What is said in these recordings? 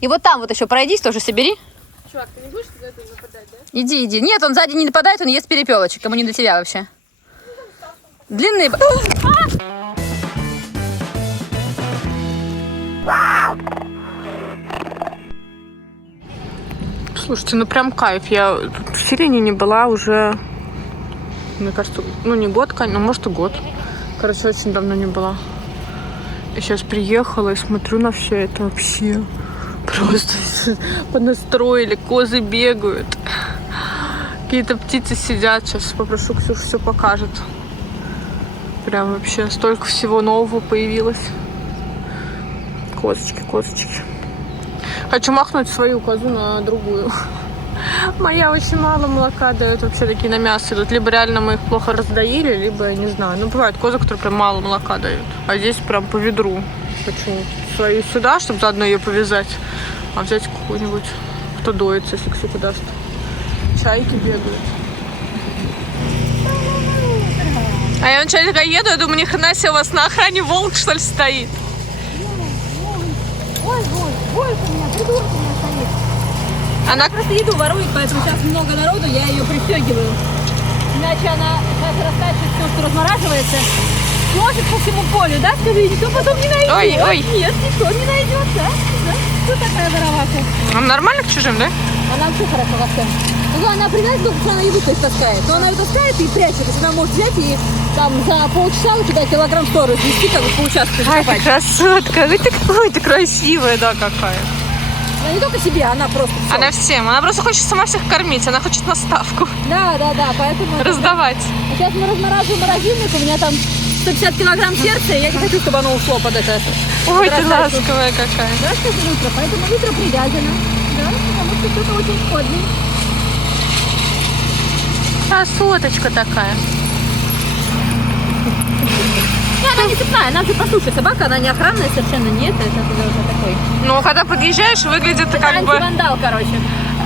И вот там вот еще пройдись, тоже собери. Чувак, ты не будешь за это нападать, да? Иди. Нет, он сзади не нападает, он ест перепелочек. Ему не до тебя вообще. Длинные... Слушайте, ну прям кайф. Я тут в Сирене не была уже, мне кажется, ну не год, но может и год. Короче, очень давно не была. Я сейчас приехала и смотрю на все это вообще. Просто понастроили, козы бегают. Какие-то птицы сидят. Сейчас попрошу Ксюшу, все покажет. Прям вообще столько всего нового появилось. Козочки. Хочу махнуть свою козу на другую. Моя очень мало молока дает, вообще такие на мясо идут. Либо реально мы их плохо раздоили, либо, я не знаю. Ну, бывают козы, которые прям мало молока дают. А здесь прям по ведру. Хочу свою сюда, чтобы заодно ее повязать. А взять какую-нибудь, кто доится, если Ксюха даст. Чайки бегают. А я вначале такая еду, я думаю, ни хрена себе, у вас на охране волк, что ли, стоит? Ой, волк у меня, придурок у меня стоит. Она просто еду ворует, поэтому сейчас много народу, я ее пристегиваю. Иначе она сейчас растащит все, что размораживается. Сложит по всему полю, да? Скажи, никто потом не найдет. Ой. Нет, никто не найдет, да? Кто такая вороваха? Она нормально к чужим, да? Она вообще хорошо во всем. Ну, она привязана, только что она еду то есть таскает. Но она ее таскает и прячет. То есть она может взять и там за полчаса у тебя килограмм 100 развести, как бы по участку. Ай, ты красотка, ты красивая, да, какая. Она не только себе, она просто все. Она всем, она просто хочет сама всех кормить, она хочет наставку. Да, поэтому... Раздавать. Сейчас мы размораживаем морозильник, у меня там 150 килограмм сердца, и я не хочу, чтобы оно ушло под это. Ой, ты ласковая какая. Да, что это литра, поэтому литра привязана. Да, потому что кто-то очень шкодный. Красоточка такая. Не, она не цепная, она же послушай, собака, она не охранная совершенно, нет, это уже такой. Ну, когда подъезжаешь, выглядит Это как бы... антивандал, короче.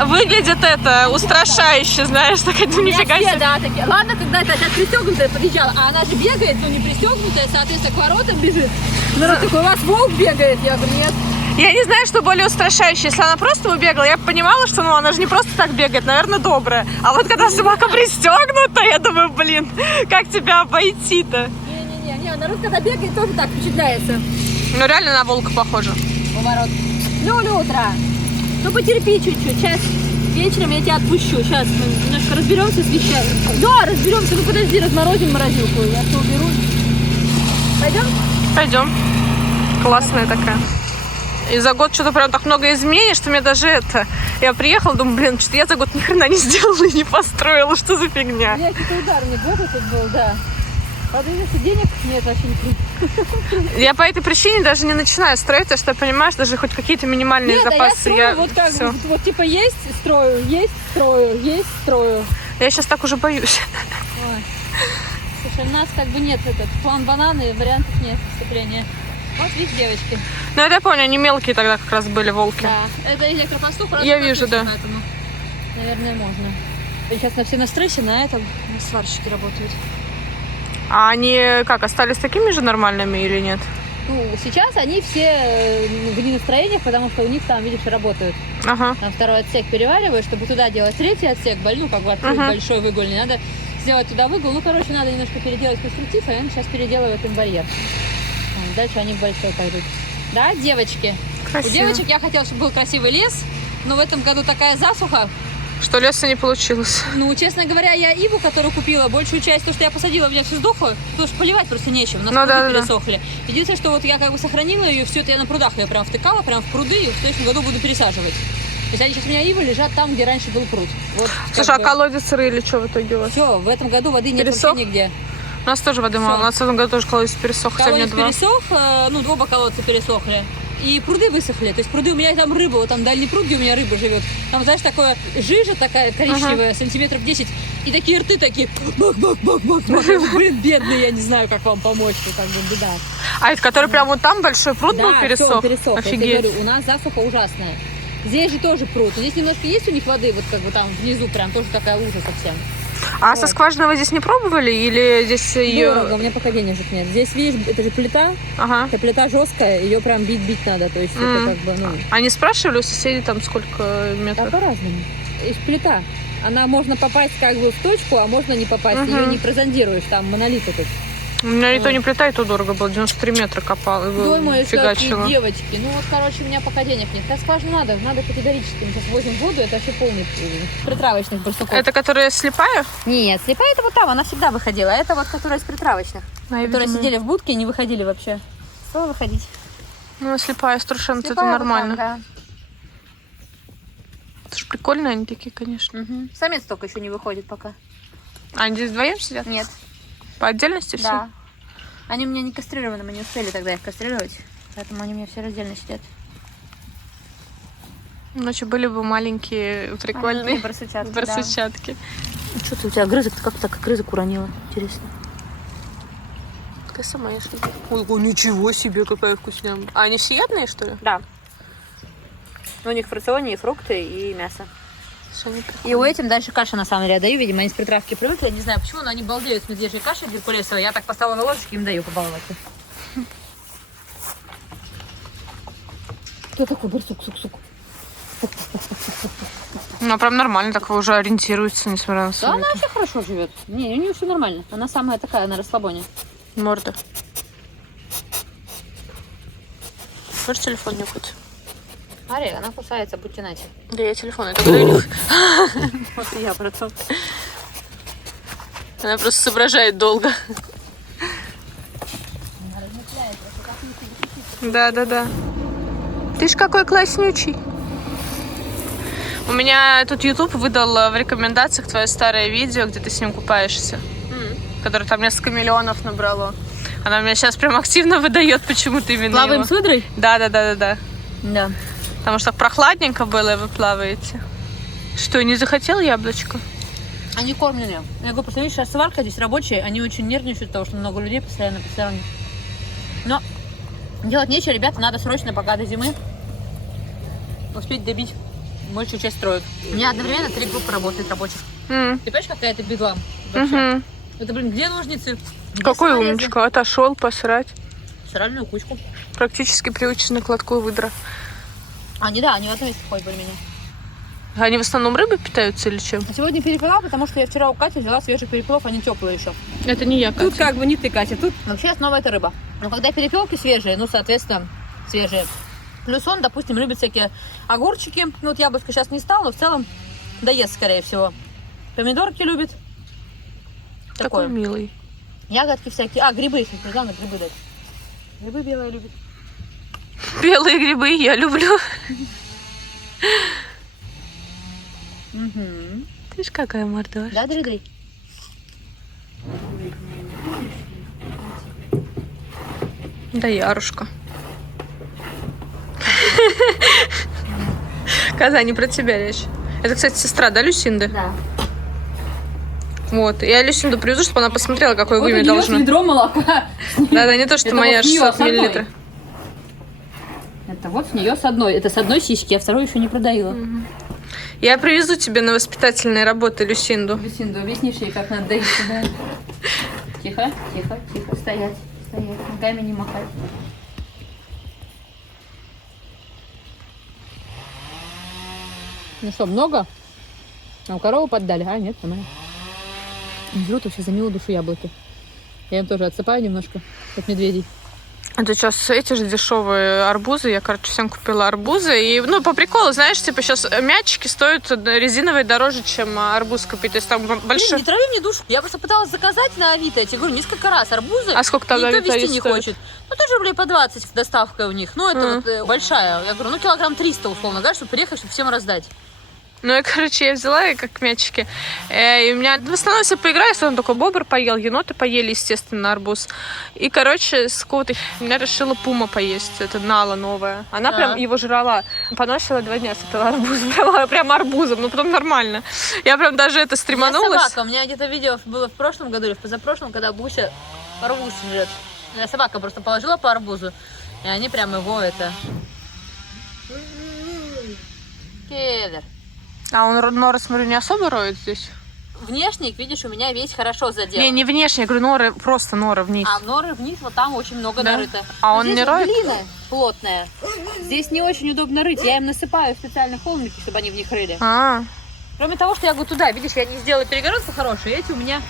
Выглядит это устрашающе, знаешь, так ну нифига Все, себе. да, такие. Ладно, когда это опять пристегнутая подъезжала, а она же бегает, но не пристегнутая, соответственно, к воротам бежит. Народ такой, у вас волк бегает? Я говорю, нет. Я не знаю, что более устрашающее. Если она просто убегала, я понимала, что ну, она же не просто так бегает, наверное, добрая. А вот когда собака пристегнута, я думаю, блин, как тебя обойти-то? Не, народ, когда бегает, тоже так впечатляется. Ну, реально на волка похоже. Поворот. Утро. Ну, потерпи чуть-чуть. Сейчас вечером я тебя отпущу. Сейчас мы немножко разберемся с вещами. Да, разберемся. Ну, подожди, разморозим морозилку. Я все уберу. Пойдем? Пойдем. Классная такая. И за год что-то прям так много изменений, что мне даже это... Я приехала, думаю, блин, что-то я за год ни хрена не сделала и не построила. Что за фигня? Блядь, это ударный год этот был, да. Правда, если денег нет, вообще не. Я по этой причине даже не начинаю строить, потому что, понимаешь, даже хоть какие-то минимальные нет, запасы. Я вот как бы, вот типа есть строю. Я сейчас так уже боюсь. Ой. Слушай, у нас как бы нет этот план бананы, вариантов нет вступления. Вот видишь, девочки. Ну, это я помню, они мелкие тогда как раз были, волки. Да, это электропастух. Я вижу, да. Поэтому, наверное, можно. Сейчас на все на стрессе, на этом на сварщики работают. А они как, остались такими же нормальными или нет? Ну, сейчас они все в ненастроениях, потому что у них там, видишь, работают. Ага. Там второй отсек переваривают, чтобы туда делать третий отсек, ну, как бы открыть большой выгульный. Надо сделать туда выгул. Ну, короче, надо немножко переделать конструктив, а я сейчас переделываю им барьер. Дальше они в большой пойдут. Да, девочки? Красиво. У девочек я хотела, чтобы был красивый лес, но в этом году такая засуха. Что леса не получилось. Ну, честно говоря, я иву, которую купила, большую часть, то, что я посадила, у меня все сдохло, потому что поливать просто нечем, у нас пруды пересохли. Единственное, что вот я как бы сохранила ее, все это я на прудах ее прям втыкала, прям в пруды, и в следующем году буду пересаживать. То есть они сейчас у меня ивы лежат там, где раньше был пруд. Вот, слушай, а колодец рыли что в итоге у вас? Все, в этом году воды нет вообще нигде. У нас тоже воды мало, у нас в этом году тоже колодец пересох, хотя у меня два. Пересох, ну, оба колодца пересохли. И пруды высохли. То есть пруды у меня там рыба, вот там дальний пруд, где у меня рыба живет. Там, знаешь, такое жижа такая коричневая, сантиметров 10. И такие рты такие, бак-бак-бак-бак. Блин, бедные, я не знаю, как вам помочь, как бы беда. А это который прям вот там большой пруд был, да, пересох? Все, пересох. Офигеть. Я говорю, у нас засуха ужасная. Здесь же тоже пруд. Здесь немножко есть у них воды, вот как бы там внизу прям тоже такая лужа совсем. А со скважиной вы здесь не пробовали? Или здесь ее... Дорого, у меня пока денежек нет. Здесь, видишь, это же плита. Ага. Эта плита жесткая, ее прям бить надо. То есть это как бы, ну... А не спрашивали у соседей там сколько А метров? по-разному. Есть плита. Она можно попасть как бы в точку, а можно не попасть. Ее не прозондируешь, там монолит этот. У меня и то не плита, и то дорого было. 93 метра копал, Думаю, фигачила. такие девочки. Ну вот, короче, у меня пока денег нет. Я скажу, надо категорически. Мы сейчас возим воду, это вообще полный притравочных барсуков. Это которая слепая? Нет, слепая это вот там, она всегда выходила. А это вот, которая из притравочных. Которые сидели в будке и не выходили вообще. Стала выходить. Ну, слепая, совершенно, это Слепая нормально. вот там, Это ж прикольные они такие, конечно. да. Самец только еще не выходит пока. А они здесь вдвоем сидят? Нет. По отдельности все? Да. Они у меня не кастрированы, мы не успели тогда их кастрировать. Поэтому они у меня все раздельно сидят. Ночью были бы маленькие, прикольные Барсучатки. барсучатки. Да. Что ты у тебя грызок? Ты как так грызок уронила? Интересно. Такая сама ешь. Ой, ничего себе, какая вкусная. А они всеядные, что ли? Да. У них в рационе и фрукты, и мясо. Они И у этим дальше каша на самом деле я даю. Видимо, они с притравки привыкли. Я не знаю почему, но они балдеют с медвежьей кашей геркулесовой. Я так поставила на ложечку, им даю побаловать. Кто такой барсук, сук-сук? Ну, прям нормально, так уже ориентируется, несмотря на Да, свою она вообще хорошо живет. Не, у нее все нормально. Она самая такая на расслабоне. морду. Хочешь телефон не хоть? Смотри, она кусается, будьте нате. Да я телефон, это говорю. Вот и я про то. Она просто соображает долго. Да. Ты ж какой класснючий. У меня тут YouTube выдал в рекомендациях твое старое видео, где ты с ним купаешься. Которое там несколько миллионов набрало. Она меня сейчас прям активно выдает почему-то именно Плаваем его. с выдрой? Да. Да. Потому что так прохладненько было, и вы плаваете. Что, не захотел яблочко? Они кормленные. Я говорю, просто видишь, сейчас сварка здесь рабочие, они очень нервничают, потому что много людей постоянно. Но делать нечего, ребята, надо срочно, пока до зимы, успеть добить большую часть строек. У меня одновременно 3 группы работает рабочих. Ты понимаешь, какая это бедлам? вообще? Это, блин, где ножницы? Где Какой саморезы? умничка, отошел посрать. Сральную кучку. Практически приучены к лотку выдра. Они, да, они в одном месте ходят более-менее. Они в основном рыбой питаются или чем? А сегодня перепила, потому что я вчера у Кати взяла свежих перепелов, они теплые еще. Это не я, Тут как бы не ты, Катя, тут вообще основа это рыба. Но когда перепелки свежие, ну, соответственно, свежие. Плюс он, допустим, любит всякие огурчики. Ну, вот яблочко сейчас не стал, но в целом доест, скорее всего. Помидорки любит. Такой милый. Ягодки всякие. А, грибы еще. Главное, грибы дать. Грибы белые любит. Белые грибы я люблю. Угу. Ты ж какая мордашка. Да, дры-дры. Да, Ярушка. Каза, не про тебя речь. Это, кстати, сестра, да, Люсинды? Да. Вот. Я Люсинду привезу, чтобы она посмотрела, какое вымя должно. ведро молока. Да, не то, что Это моя вот с неё 600 с одной. миллилитров. Это вот с нее с одной. Это с одной сиськи, а вторую еще не продаю. Я привезу тебе на воспитательные работы Люсинду. Люсинду, объяснишь ей, как надо доить сюда. Тихо. Стоять. Ногами не махать. Ну что, много? А корову поддали? А, нет, нормально. Жрут вообще за милую душу яблоки. Я им тоже отсыпаю немножко, как медведей. Это сейчас эти же дешевые арбузы. Я, короче, всем купила арбузы. И, ну, по приколу, знаешь, типа сейчас мячики стоят резиновые дороже, чем арбуз купить. То есть там большой... Не трави мне душу. Я просто пыталась заказать на Авито, я тебе говорю, несколько раз арбузы. А сколько там на никто Авито везти не стоит? хочет. Ну, тоже, блин, по 20 с доставкой у них. Ну, это вот большая. Я говорю, ну, килограмм 300, условно, да, чтобы приехать, чтобы всем раздать. Ну, я, короче, я взяла и как мячики. И у меня в основном все поиграли, он такой бобр поел, еноты поели, естественно, арбуз. И, короче, с какого-то... Я решила пума поесть, это Нала новая. Она прям его жрала. Поносила 2 дня с этого арбуза. Прям арбузом, но потом нормально. Я прям даже это стреманулась. Собака. У меня где-то видео было в прошлом году или в позапрошлом, когда Буся арбуз жрет. Собака просто положила по арбузу, и они прям его это... Кедр. А он норы, смотрю, не особо роет здесь. внешник, видишь, у меня весь хорошо задел. Не внешне, я говорю, норы, просто норы вниз. А в норы вниз, вот там очень много Да? нарыто. А Но он здесь не вот роет? глина плотная. Здесь не очень удобно рыть. Я им насыпаю специально холмики, чтобы они в них рыли. А, Кроме того, что я говорю, туда, видишь, я не сделала перегородку хорошую, эти у меня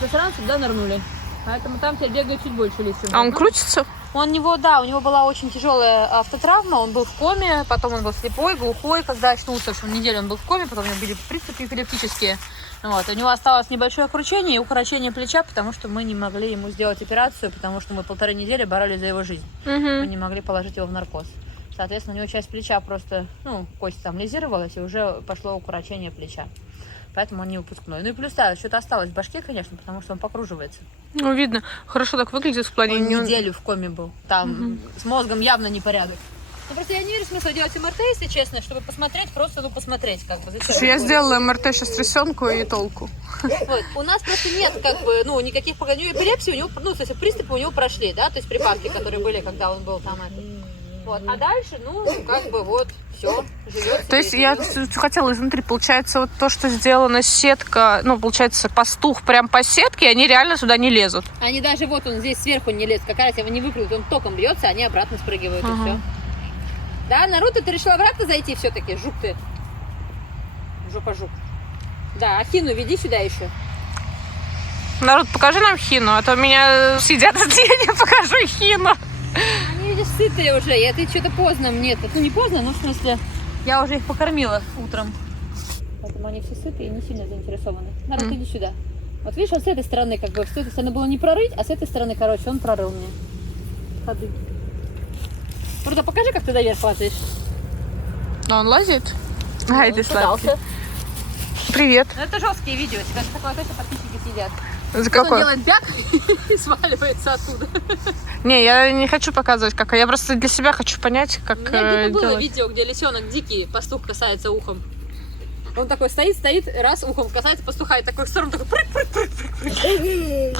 засранцы туда нырнули. Поэтому там теперь бегает чуть больше листьев. а он крутится? У него была очень тяжелая автотравма, он был в коме, потом он был слепой, глухой, когда очнулся, в общем, неделю он был в коме, потом у него были приступы эпилептические. Вот. У него осталось небольшое кручение и укорочение плеча, потому что мы не могли ему сделать операцию, потому что мы 1,5 недели боролись за его жизнь. Мы не могли положить его в наркоз. Соответственно, у него часть плеча просто, кость там лизировалась, и уже пошло укорочение плеча. Поэтому он не выпускной. Ну и плюс, да, что-то осталось в башке, конечно, потому что он покруживается. Ну, видно. Хорошо так выглядит в плане... Он неделю в коме был. Там с мозгом явно непорядок. Ну просто я не вижу смысла делать МРТ, если честно, чтобы посмотреть, просто посмотреть, как бы. Зачем? Слушай, я сделала МРТ сейчас трясенку и толку. Вот. У нас просто нет, никаких у него эпилепсии, у него, то есть приступы у него прошли, да, то есть припадки, которые были, когда он был там. Вот. А дальше, все, живет. То есть я хотела изнутри, получается, вот то, что сделана сетка, получается, пастух прям по сетке, они реально сюда не лезут. Они даже, вот он здесь сверху не лезет, как раз его не выпрыгнут, он током бьется, они обратно спрыгивают, и все. Да, Наруто, ты решила обратно зайти все-таки? Жук ты. Жопа жук. Да, Ахину веди сюда еще. Народ, покажи нам Хину, а то меня сидят, я не покажу Хину. Они, видишь, сытые уже, и это что-то поздно мне. Не поздно, но в смысле, я уже их покормила утром. Поэтому они все сытые и не сильно заинтересованы. Наруто, иди сюда. Вот видишь, он с этой стороны, с этой стороны было не прорыть, а с этой стороны, он прорыл мне ходы. Наруто, покажи, как ты наверх лазишь. Но он лазит? Ай, ты сладкий. Пытался. Привет. Ну, это жесткие видео, тебя же такое точно подписчики сидят. За Он какой? делает бяк и сваливается оттуда. Не, я не хочу показывать, как. Я просто для себя хочу понять, как У меня где-то было делать. видео, где лисенок дикий, пастух касается ухом. Он такой стоит, раз ухом касается пастуха, и такой в сторону, такой прыг.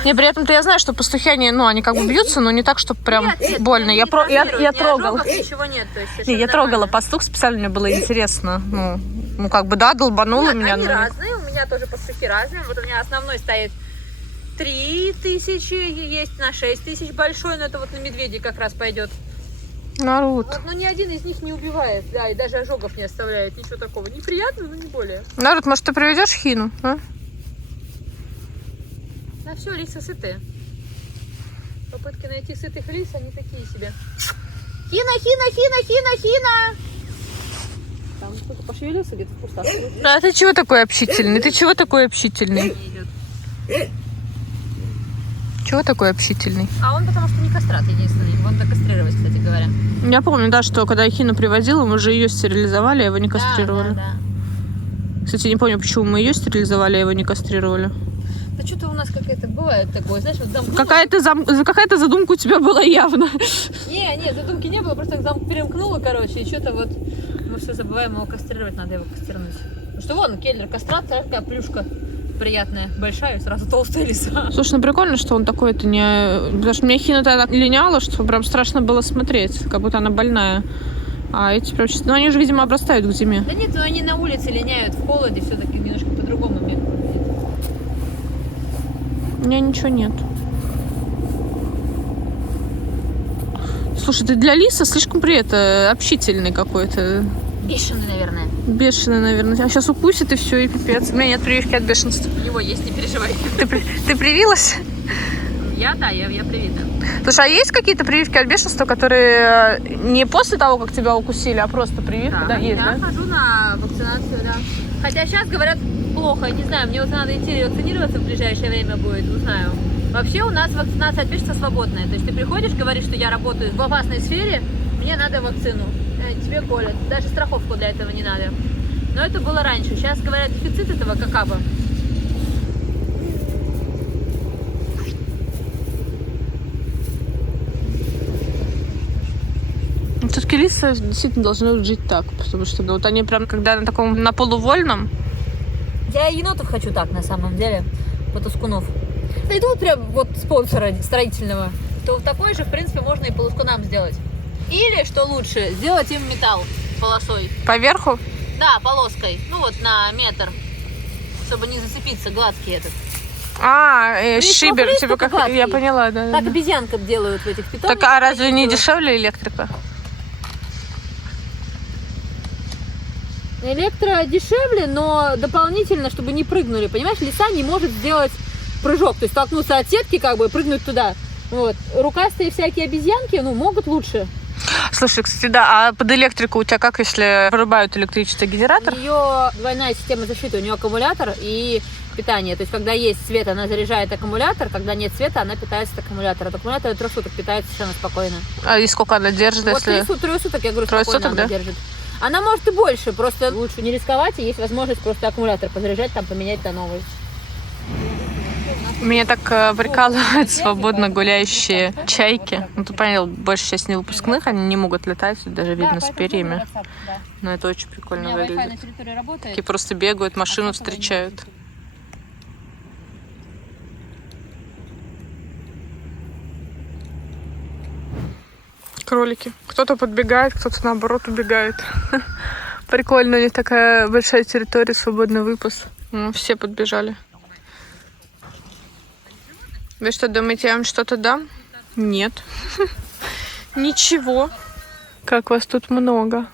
Не, при этом-то я знаю, что пастухи, они как бы бьются, но не так, чтобы прям Нет, больно. Я трогала. Ничего нет, то есть Не, я трогала пастух, специально мне было интересно. Долбанула меня. Они разные, у меня тоже пастухи разные. Вот у меня основной стоит 3000, есть на 6000 большой, но это вот на медведей как раз пойдет. Народ. Вот, но ни один из них не убивает, да, и даже ожогов не оставляет, ничего такого. Неприятно, но не более. Народ, может, ты приведешь Хину? А? На все, лисы сытые. Попытки найти сытых лис, они такие себе. Хина! Там кто-то пошевелился где-то в кустах. А ты чего такой общительный? Чего такой общительный? А он потому что не кастрат единственный. Его надо кастрировать, кстати говоря. Я помню, да, что когда я Хину привозила, мы же ее стерилизовали, а его не кастрировали. Да. Кстати, не помню, почему мы ее стерилизовали, а его не кастрировали. Да что-то у нас какое-то бывает такое, знаешь, вот замкнуло. Какая-то задумка у тебя была явно. Не, задумки не было, просто замок перемкнуло, и что-то вот мы все забываем его кастрировать, надо его кастрировать. Потому что вон, кельнер кастрат, такая плюшка приятная, большая, сразу толстая лиса. Слушай, ну прикольно, что он такой-то не... Потому что мне Хина тогда линяла, что прям страшно было смотреть, как будто она больная. А эти прям... Ну, они же, видимо, обрастают к зиме. Да нет, они на улице линяют, в холоде, все-таки немножко по-другому мир. У меня ничего нет. Слушай, ты для лиса слишком общительный какой-то. Бешеный, наверное. Бешеный, наверное. А сейчас укусит и все, и пипец. У меня нет прививки от бешенства. У него есть, не переживай. Ты привилась? Я привита. Слушай, а есть какие-то прививки от бешенства, которые не после того, как тебя укусили, а просто прививка? Да, есть, да? Я хожу на вакцинацию, да. Хотя сейчас говорят плохо, не знаю, мне вот надо идти вакцинироваться в ближайшее время будет, узнаю. Вообще у нас вакцинация от бешенства свободная. То есть ты приходишь, говоришь, что я работаю в опасной сфере, мне надо вакцину. Тебе колят. Даже страховку для этого не надо. Но это было раньше. Сейчас, говорят, дефицит этого какаба. Все-таки лисы действительно должны жить так, потому что вот они прям, когда на полувольном. Я енотов хочу так, на самом деле, потускунов. Найдут прям вот спонсора строительного, то такой же, в принципе, можно и полускунам сделать. Или, что лучше, сделать им металл полосой. Поверху? Да, полоской. Ну вот на метр. чтобы не зацепиться, гладкий этот. Шибер, лист типа только как... Я гладкий. поняла, да. Так обезьянкам делают в этих питомниках. Так, а разве не дешевле электрика? Электро дешевле, но дополнительно, чтобы не прыгнули. Понимаешь, лиса не может сделать прыжок, то есть столкнуться от сетки, как бы, и прыгнуть туда. Вот. Рукастые всякие обезьянки, могут лучше. Слушай, кстати, да, а под электрику у тебя как, если вырубают электрический генератор? У нее двойная система защиты, у нее аккумулятор и питание. То есть, когда есть свет, она заряжает аккумулятор, когда нет света, она питается от аккумулятора. От аккумулятора 3 суток питается совершенно спокойно. А и сколько она держит, Вот если... 3 суток, я говорю, 3 спокойно суток, она да? держит. Она может и больше, просто лучше не рисковать, и есть возможность просто аккумулятор позаряжать, там поменять на новый. Меня так прикалывают свободно гуляющие чайки. Ну, ты понял, большая часть не выпускных, они не могут летать, даже видно с перьями. Но это очень прикольно выглядит. Такие просто бегают, машину встречают. Кролики. Кто-то подбегает, кто-то наоборот убегает. Прикольно, у них такая большая территория, свободный выпас. Все подбежали. Вы что, думаете, я вам что-то дам? Нет. Ничего. Как вас тут много.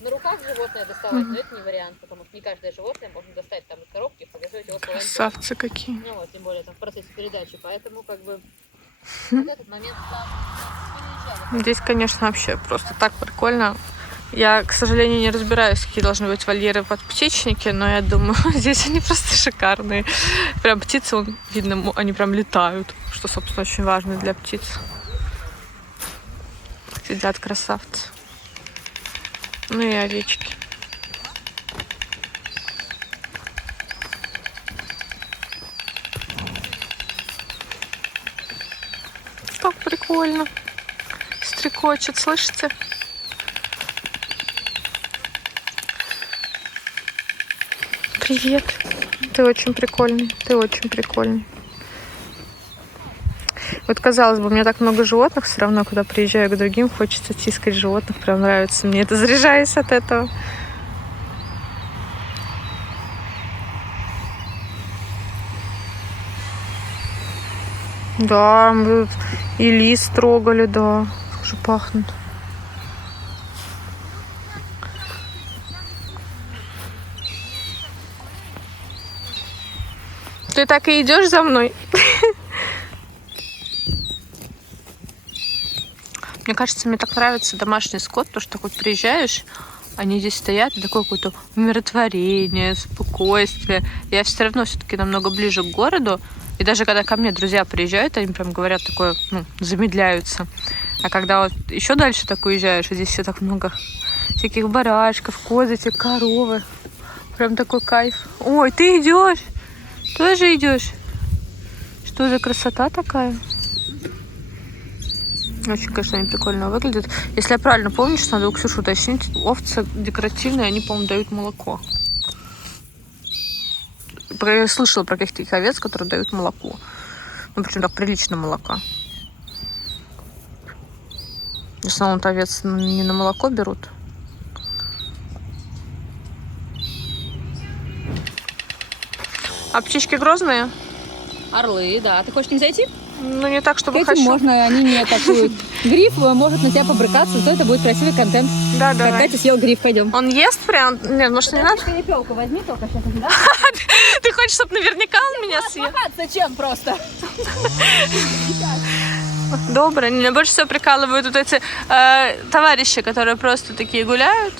На руках животное доставать, но это не вариант, потому что не каждое животное можно достать там из коробки и подготовить его своим. Красавцы какие. Ну вот, тем более там в процессе передачи, поэтому как бы вот этот момент Здесь, конечно, вообще просто так прикольно. Я, к сожалению, не разбираюсь, какие должны быть вольеры под птичники, но я думаю, здесь они просто шикарные. Прям птицы, видно, они прям летают, что, собственно, очень важно для птиц. Сидят красавцы. Ну и овечки. Как прикольно. Стрекочет, слышите? Привет. Ты очень прикольный. Ты очень прикольный. Вот, казалось бы, у меня так много животных, все равно, когда приезжаю к другим, хочется тискать животных, прям нравится мне это, заряжаюсь от этого. Да, мы и лис трогали, да, уже пахнут. Ты так и идешь за мной? Мне кажется, мне так нравится домашний скот, то что хоть приезжаешь, они здесь стоят, и такое какое-то умиротворение, спокойствие. Я все равно все-таки намного ближе к городу, и даже когда ко мне друзья приезжают, они прям говорят такое, замедляются. А когда вот еще дальше так уезжаешь, и здесь все так много всяких барашков, козочек, коровы, прям такой кайф. Ой, ты идешь? Тоже идешь? Что за красота такая? Очень, конечно, они прикольно выглядят. Если я правильно помню, что надо у Ксюши уточнить, овцы декоративные, они, по-моему, дают молоко. Я слышала про каких-то овец, которые дают молоко. Ну, причем так прилично молока. В основном-то овец не на молоко берут. А птички грозные? Орлы, да. Ты хочешь не зайти? Ну, не так, чтобы К этим хочу. можно, они не атакуют. Гриф может на тебя побрыкаться, зато это будет красивый контент. Да, Когда давай. ты съел гриф, пойдем. Он ест прям? Нет, может, не надо? Перепелку возьми только сейчас, да? Ты хочешь, чтобы наверняка он меня съел? Зачем просто? Добрый. Меня больше всего прикалывают вот эти товарищи, которые просто такие гуляют.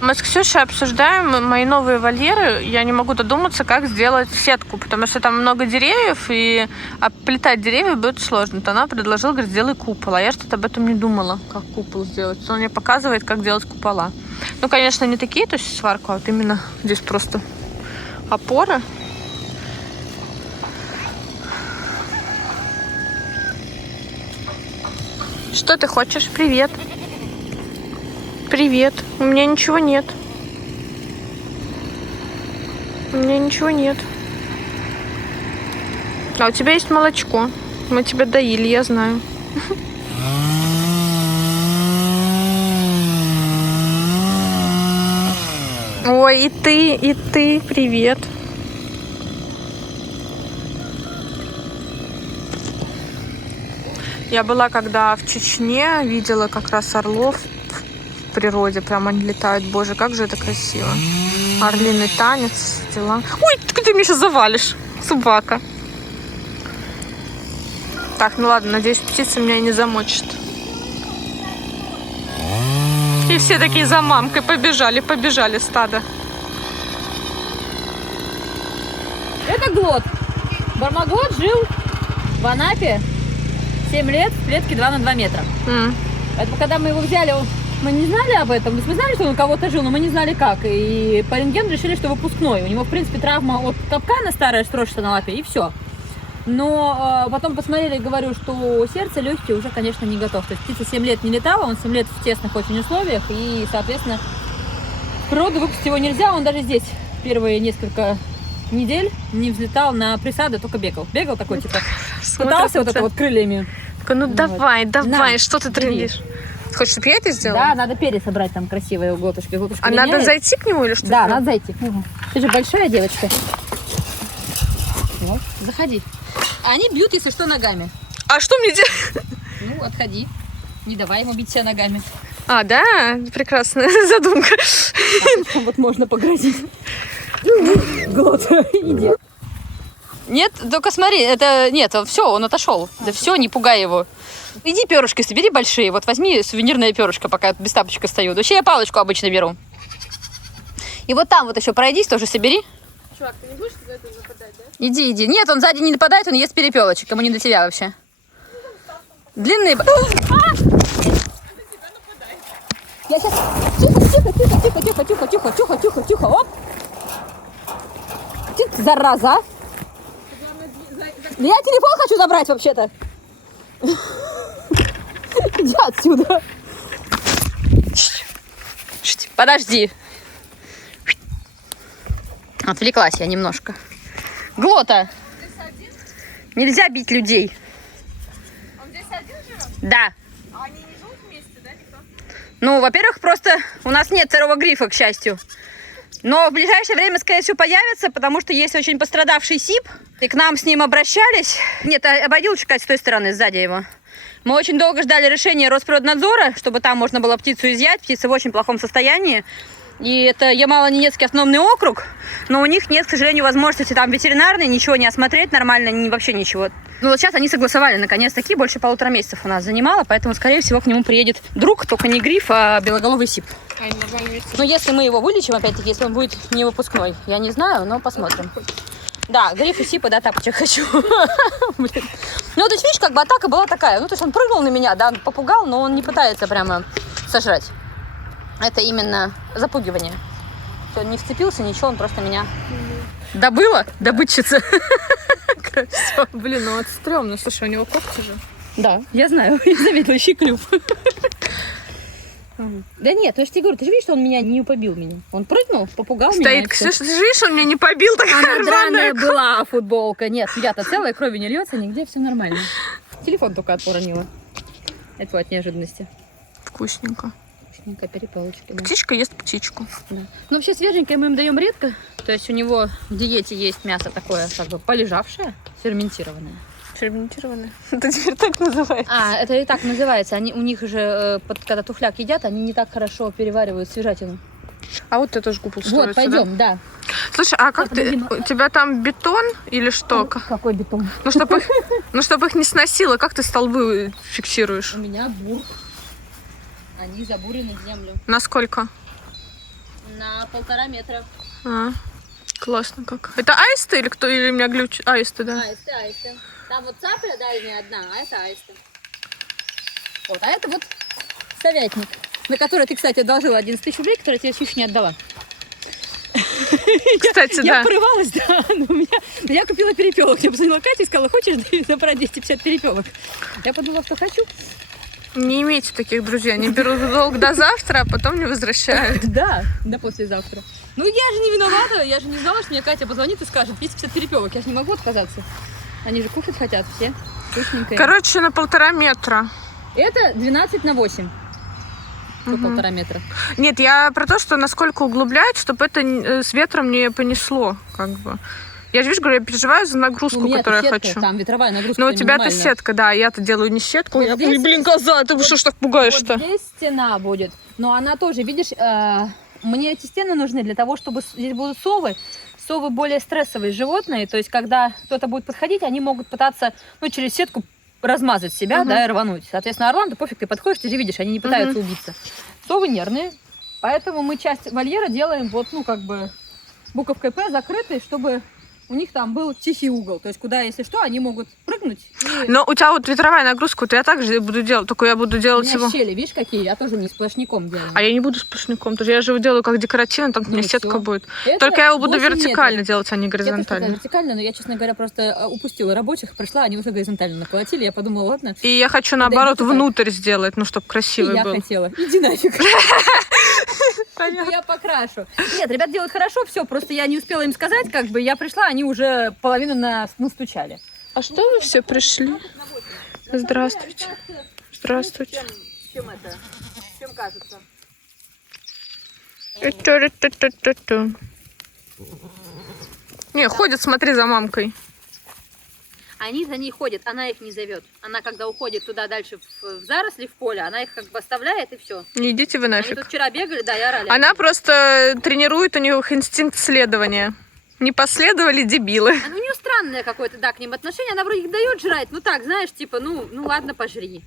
Мы с Ксюшей обсуждаем мои новые вольеры. Я не могу додуматься, как сделать сетку, потому что там много деревьев, и оплетать деревья будет сложно. То она предложила, говорит, сделай купол. А я что-то об этом не думала, как купол сделать. Он мне показывает, как делать купола. Ну, конечно, не такие, то есть сварку, а вот именно здесь просто опора. Что ты хочешь? Привет. Привет. У меня ничего нет. У меня ничего нет. А у тебя есть молочко. Мы тебя доили, я знаю. Ой, и ты, привет. Я была когда в Чечне, видела как раз орлов в природе. Прям они летают. Боже, как же это красиво. Орлиный танец, дела. Ой, ты меня сейчас завалишь, собака. Так, ну ладно, надеюсь, птица меня не замочит. И все такие за мамкой побежали стадо. Это Глот. Бармаглот жил в Анапе 7 лет в клетке 2 на 2 метра. Поэтому, когда мы его взяли, мы не знали об этом. Мы знали, что он у кого-то жил, но мы не знали как. И по рентгену решили, что выпускной. У него, в принципе, травма от капкана старая строчится на лапе, и все. Но потом посмотрели и говорю, что сердце, легкие уже, конечно, не готов. То есть птица 7 лет не летала, он 7 лет в тесных очень условиях. И, соответственно, в природу выпустить его нельзя. Он даже здесь первые несколько недель не взлетал на присады, только бегал. Бегал такой, типа, пытался вот это вот крыльями. Ну давай, На, что ты трындишь? Хочешь, чтобы я это сделала? Да, надо перья собрать там красивые глотушки. А надо зайти к нему или что? Да, надо зайти. Ты же большая девочка. Вот, заходи. Они бьют, если что, ногами. А что мне делать? Ну, отходи. Не давай ему бить себя ногами. А, да? Прекрасная задумка. Вот можно погрозить. Глот, иди. Нет, только смотри, это... Нет, все, он отошел. Да все, не пугай его. Иди перышки собери большие. Вот возьми сувенирное перышко, пока без тапочка стою. Вообще я палочку обычно беру. И вот там вот еще пройдись, тоже собери. Чувак, ты не будешь за это западать, да? Иди. Нет, он сзади не нападает, он ест перепелочек. Ему не до тебя вообще. Длинные... Я сейчас... Тихо. Оп. Ты, зараза. Я телефон хочу забрать вообще-то. Иди отсюда. Подожди. Отвлеклась я немножко. Глота. Нельзя бить людей. Он здесь один живет? Да. А они не живут вместе, да, никто? Ну, во-первых, просто у нас нет второго грифа, к счастью. Но в ближайшее время, скорее всего, появится, потому что есть очень пострадавший СИП. И к нам с ним обращались. Нет, обойди лучше, Катя, с той стороны, сзади его. Мы очень долго ждали решения Росприроднадзора, чтобы там можно было птицу изъять. Птица в очень плохом состоянии. И это Ямало-Ненецкий автономный округ, но у них нет, к сожалению, возможности там ветеринарной, ничего не осмотреть нормально, вообще ничего. Ну вот сейчас они согласовали, наконец-таки, больше 1,5 месяца у нас занимало, поэтому, скорее всего, к нему приедет друг, только не гриф, а белоголовый СИП. Но если мы его вылечим, опять-таки, если он будет не выпускной, я не знаю, но посмотрим. Да, гриф и СИПа, да, тапочек хочу. Ну, то есть, видишь, как бы атака была такая. Ну, то есть он прыгнул на меня, да, попугал, но он не пытается прямо сожрать. Это именно запугивание. Он не вцепился, ничего, он просто меня добыла, добытчица. Все, блин, ну это стрёмно. Слушай, у него когти же. Да, я знаю, я заметила, ищи клюв. Да нет, я же тебе говорю, ты же видишь, что он меня не побил меня. Он прыгнул, попугал меня. Стоит, Ксюша, ты же видишь, он меня не побил, такая Она рваная драная была футболка. Нет, я-то целая, крови не льется, нигде все нормально. Телефон только отворонила. Это от неожиданности. Вкусненько. Перепелочки, да. Птичка ест птичку. Да. Ну, вообще свеженькое мы им даем редко. То есть у него в диете есть мясо такое, как бы полежавшее, ферментированное. Ферментированное? Это теперь так называется? А, это и так называется. У них же, когда тухляк едят, они не так хорошо переваривают свежатину. А вот ты тоже губу Вот, пойдем, да. Слушай, а как ты? У тебя там бетон или что? Какой бетон? Ну, чтобы их не сносило, как ты столбы фиксируешь? У меня бур. Они забурены в землю. Насколько? На 1,5 метра. А, классно как. Это аисты или кто? Или у меня глюч? Аисты, да? Аисты. Там вот цапля дальняя одна, а это аисты. Вот, а это вот совятник, на который ты, кстати, одолжила 11 000 рублей, который я тебе еще не отдала. Кстати, да. Я порывалась, да. Я купила перепелок. Я позвонила Кате и сказала, хочешь забрать 250 перепелок? Я подумала, что хочу. Не имейте таких друзей. Они берут в долг до завтра, а потом не возвращают. Да, до послезавтра. Ну, я же не виновата. Я же не знала, что мне Катя позвонит и скажет 250 перепелок. Я же не могу отказаться. Они же кушать хотят все. Вкусненькое. Короче, на 1,5 метра. Это 12 на 8. Что 1,5 метра? Нет, я про то, что насколько углублять, чтобы это с ветром не понесло, как бы. Я же, видишь, говорю, я переживаю за нагрузку, У меня которую я сетка, хочу. там ветровая нагрузка. Но у тебя-то минимальная. сетка, да, я-то делаю не сетку. Вот Я, здесь- блин, коза, ты что ж так пугаешь-то? Вот здесь стена будет, но она тоже, видишь, мне эти стены нужны для того, чтобы здесь будут совы. Совы более стрессовые животные, то есть когда кто-то будет подходить, они могут пытаться, ну, через сетку размазать себя, да, и рвануть. Соответственно, орлам, да пофиг, ты подходишь, ты же видишь, они не пытаются убиться. Совы нервные, поэтому мы часть вольера делаем вот, ну, как бы буковкой П закрытой, чтобы у них там был тихий угол, то есть куда, если что, они могут прыгнуть. И... Но у тебя вот ветровая нагрузка, вот я также буду делать, только я буду У делать меня его... щели, видишь, какие? Я тоже не сплошняком делаю. А я не буду сплошняком, тоже я же его делаю как декоративно, там у меня Ну и сетка всё. будет. Это Только я его буду 8 вертикально метров. делать, а не Я тоже хотела горизонтально. вертикально, но я, честно говоря, просто упустила рабочих, пришла, они уже горизонтально наколотили, я подумала, ладно, И я хочу, наоборот, Подойдите так. внутрь сделать, ну, чтобы и красивый я был. хотела. Иди нафиг. Понятно. Я покрашу. Нет, ребят делают хорошо, все, просто я не успела им сказать, как бы я пришла, они уже половину настучали. А что вы все пришли? Здравствуйте. Здравствуйте. Чем это? Чем кажется? Не, ходит, смотри за мамкой. Они за ней ходят, она их не зовет. Она, когда уходит туда дальше в заросли, в поле, она их как бы оставляет и все. Не идите вы Они нафиг. тут вчера бегали, да, и орали. Она просто тренирует у них инстинкт следования. Не последовали дебилы. У нее странное какое-то, да, к ним отношение. Она вроде их дает жрать, ну так, знаешь, типа, ну ладно, пожри.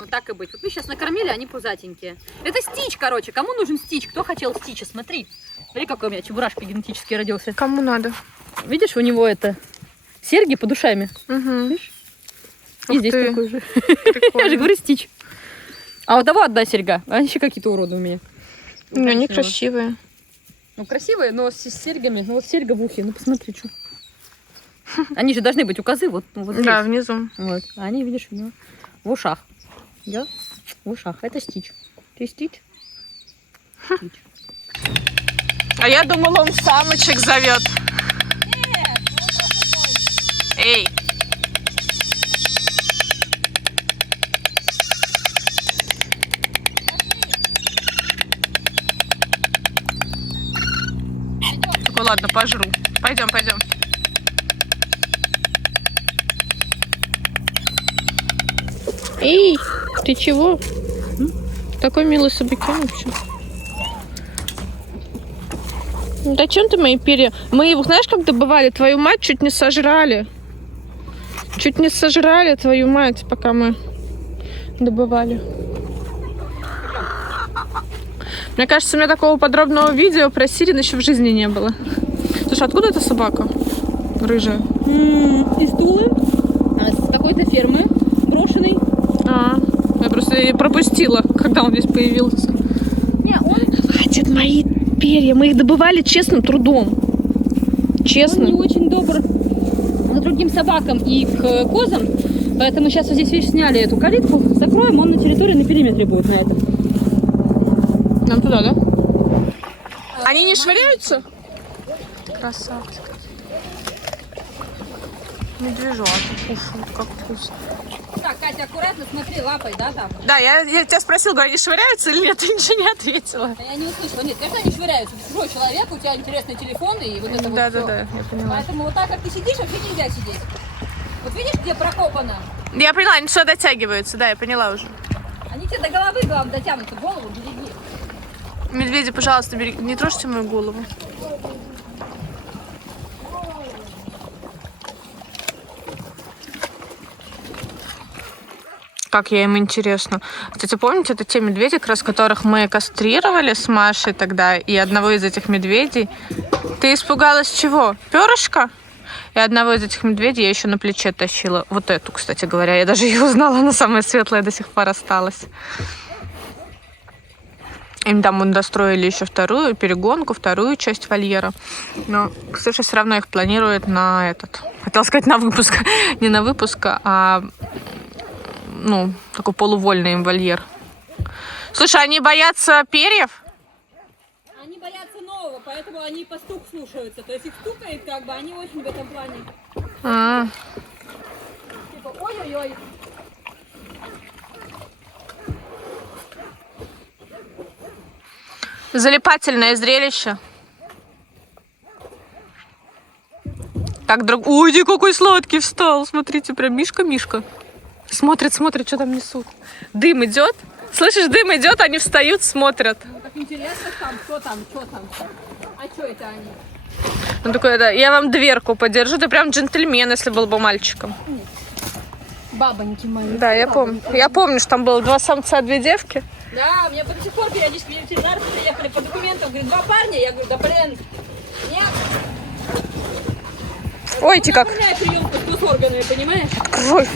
Вот так и быть. Вот мы сейчас накормили, они пузатенькие. Это Стич, короче. Кому нужен Стич? Кто хотел Стича? Смотри. Смотри, какой у меня чебурашка генетически родился. Кому надо? Видишь, у него это серьги под ушами. Угу. Видишь? И Ух здесь ты. такой же. Прикольно. Я же говорю, Стич. А вот того одна серьга. А они еще какие-то уроды у меня. Ну, они Коричневого. красивые. Ну, красивые, но с серьгами. Ну, вот серьга в ухе. Ну, посмотри, что. Они же должны быть у козы, вот, ну, вот здесь. Да, внизу. Вот. А они, видишь, у него в ушах. Да? В ушах. Это Стич. Ты Стич? Стич. А я думала, он самочек зовет. Эй. Такой, ладно, пожру. Пойдем, пойдем. Эй, ты чего? Такой милый собакен вообще. Да чем ты мои перья? Мы их, знаешь, как добывали? Твою мать чуть не сожрали. Чуть не сожрали твою мать, пока мы добывали. Мне кажется, у меня такого подробного видео про сирен еще в жизни не было. Слушай, откуда эта собака? Рыжая. Из Тулы. С какой-то фермы брошенной. Я просто ее пропустила, когда он здесь появился. Не, он Хватит мои перья. Мы их добывали честным трудом. Честно. не очень добр к другим собакам и к козам. Поэтому сейчас вот здесь, видишь, сняли эту калитку. Закроем, он на территории, на периметре будет на этом. Нам туда, да? Они не швыряются? Красавцы. Медвежата кушают, как вкусно. Так, Катя, аккуратно смотри лапой, да, там? Да, я тебя спросила, говорю, они швыряются или нет? Ты ничего не ответила. Да я не услышала. Нет, конечно, они швыряются. Ты чужой человек, у тебя интересный телефон и вот это вот Да, всё. я поняла. Поэтому вот так, как ты сидишь, вообще нельзя сидеть. Вот видишь, где прокопано? Я поняла, они сюда дотягиваются, да, я поняла уже. Они тебе до головы, главное, дотянутся. Голову береги. Медведи, пожалуйста, не трожьте мою голову. Как я им интересно. Кстати, помните, это те медведи, как раз которых мы кастрировали с Машей тогда, и одного из этих медведей. Ты испугалась чего? Перышка? И одного из этих медведей я еще на плече тащила. Вот эту, кстати говоря. Я даже ее узнала, она самая светлая до сих пор осталась. Им там вон достроили еще вторую перегонку, вторую часть вольера. Но Ксюша все равно их планирует на этот... Хотела сказать на выпуск. Не на выпуск, а... Ну, такой полувольный им вольер. Слушай, они боятся перьев? Они боятся нового, поэтому они по стук слушаются. То есть их стукает, как бы, они очень в этом плане Типа, ой-ой-ой. Залипательное зрелище. Так, Ой, иди, какой сладкий встал. Смотрите, прям Мишка. Смотрит, что там несут. Дым идет. Слышишь, дым идет, они встают, смотрят. Ну, так интересно там, что там. А что это они? Он такой, да, я вам дверку подержу. Ты прям джентльмен, если был бы мальчиком. Бабоньки мои. Да, я помню. Я помню, что там было 2 самца, 2 девки. Да, мне до сих пор периодически ветеринары приехали по документам, говорит, 2 парня. Я говорю, да блин, нет. Ой, ты как. Приемку с органами, понимаешь? Ой.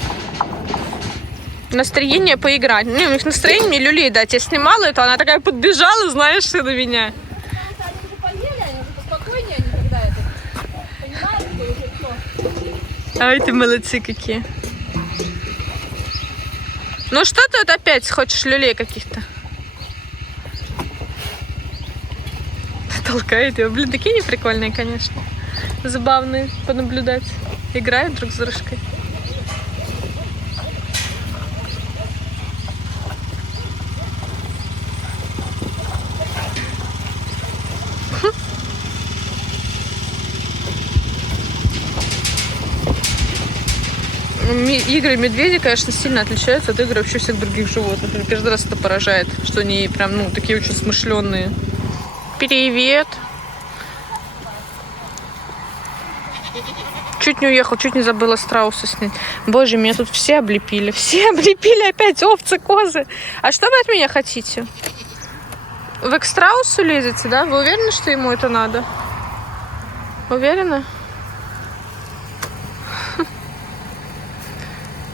Настроение поиграть. Ну, у них настроение мне люлей дать. Я снимала это, она такая подбежала, знаешь, на меня. Они уже поели, они уже поспокойнее, они когда это. Понимаешь, что уже все. Ай, ты молодцы какие. Ну что ты вот опять хочешь люлей каких-то? Толкает его. Блин, такие неприкольные, конечно. Забавные понаблюдать. Играют друг с дружкой. Игры медведи, конечно, сильно отличаются от игр вообще всех других животных. Меня каждый раз это поражает, что они прям, ну, такие очень смышленые. Привет! Чуть не уехал, чуть не забыла страуса снять. Боже, меня тут все облепили. Все облепили опять, овцы, козы. А что вы от меня хотите? Вы к страусу лезете, да? Вы уверены, что ему это надо? Уверены?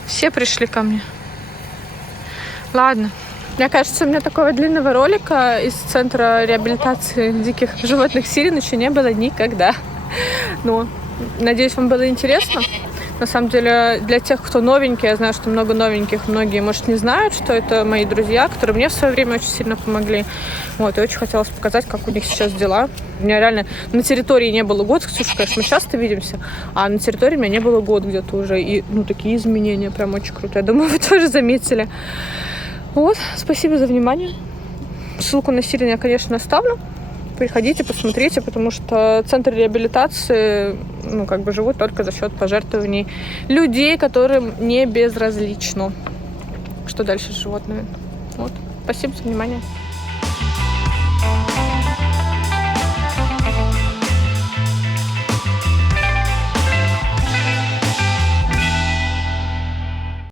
Все пришли ко мне. Ладно. Мне кажется, у меня такого длинного ролика из центра реабилитации диких животных Сирин еще не было никогда. Но надеюсь, вам было интересно. На самом деле, для тех, кто новенький, я знаю, что много новеньких, многие, может, не знают, что это мои друзья, которые мне в свое время очень сильно помогли. Вот, и очень хотелось показать, как у них сейчас дела. У меня реально на территории не было год. Ксюша, конечно, мы часто видимся, а на территории у меня не было год где-то уже. И, ну, такие изменения прям очень круто. Я думаю, вы тоже заметили. Вот, спасибо за внимание. Ссылку на Сирин я, конечно, оставлю. Приходите, посмотрите, потому что центр реабилитации, ну, как бы живут только за счет пожертвований людей, которым не безразлично, что дальше с животными. Вот. Спасибо за внимание.